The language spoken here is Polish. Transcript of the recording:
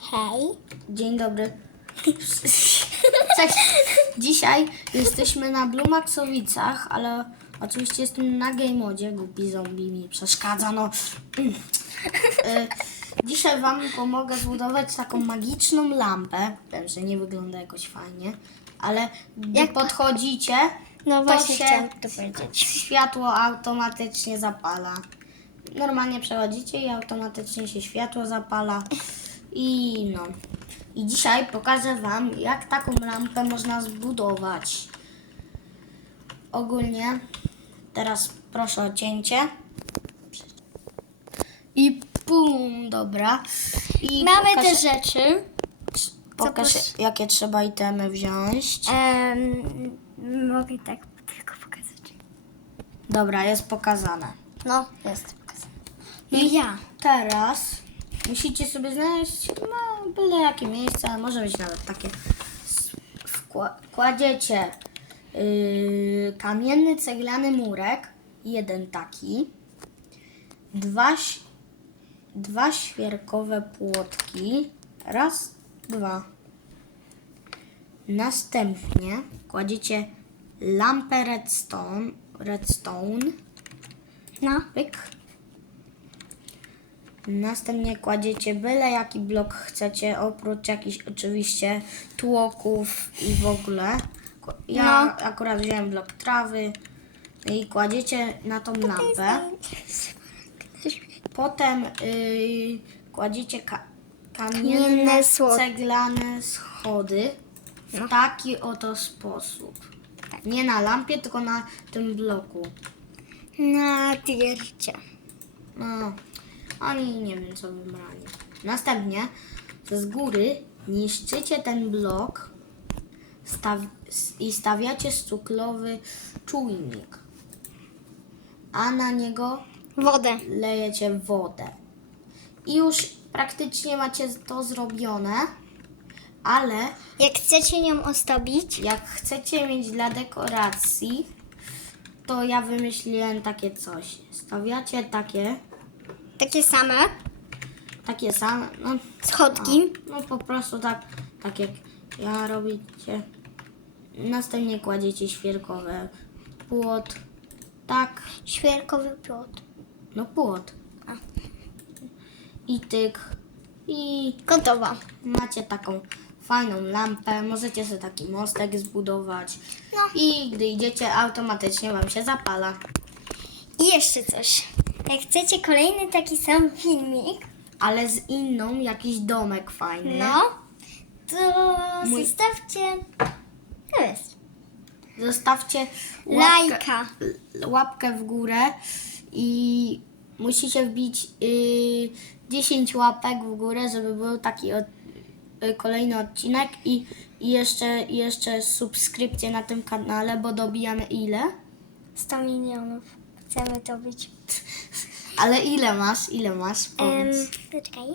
Hej. Dzień dobry. Cześć. Dzisiaj jesteśmy na Blumaxowicach, ale oczywiście jestem na game modzie. Głupi zombie mi przeszkadza, no. Y, Dzisiaj Wam pomogę zbudować taką magiczną lampę. Wiem, że nie wygląda jakoś fajnie, ale Jak- podchodzicie, No to właśnie się chciałam to powiedzieć. światło automatycznie zapala. Normalnie przechodzicie i automatycznie się światło zapala. I no. I dzisiaj pokażę Wam, jak taką lampę można zbudować. Ogólnie, teraz proszę o cięcie. I pum, dobra. I Mamy pokaż, te rzeczy. pokaż proszę. jakie trzeba itemy wziąć. Em, mogę tak tylko pokazać. Dobra, jest pokazane. No, jest pokazane. No i ja. Teraz musicie sobie znaleźć no, byle jakie miejsce, a może być nawet takie. Kładziecie yy, kamienny ceglany murek, jeden taki, dwa, dwa świerkowe płotki, raz, dwa. Następnie kładziecie lampę redstone, redstone No. pyk. Następnie kładziecie byle jaki blok chcecie, oprócz jakichś oczywiście tłoków i w ogóle. Ja No. akurat wziąłem blok trawy i kładziecie na tą lampę. Potem yy, kładziecie ka- kamienne, ceglane schody w taki oto sposób. Nie na lampie, tylko na tym bloku. Na tiercie. No, oni nie wiem co wybrali. Następnie z góry niszczycie ten blok staw i stawiacie stuklowy czujnik. A na niego Wodę. lejecie wodę. I już praktycznie macie to zrobione, ale Jak chcecie nią ozdobić, jak chcecie mieć dla dekoracji, to ja wymyśliłem takie coś. Stawiacie takie, takie same takie same, no schodki. No po prostu tak, tak jak ja robicie. Następnie kładziecie świerkowe płot. Tak, Świerkowy plot. no płot. A. I tyk. I Gotowa. macie taką fajną lampę. Możecie sobie taki mostek zbudować. No. I gdy idziecie, automatycznie wam się zapala. I jeszcze coś. Jak chcecie kolejny taki sam filmik, Ale z inną jakiś domek fajny. no, to Mój- zostawcie. To jest. Zostawcie łapkę, Lajka. łapkę w górę i musicie wbić y, 10 łapek w górę, żeby był taki od, y, kolejny odcinek i, i jeszcze, i jeszcze subskrypcje na tym kanale, bo dobijamy ile? 100 milionów. Chcemy to być. Ale ile masz? Ile masz? Powiedz. poczekaj.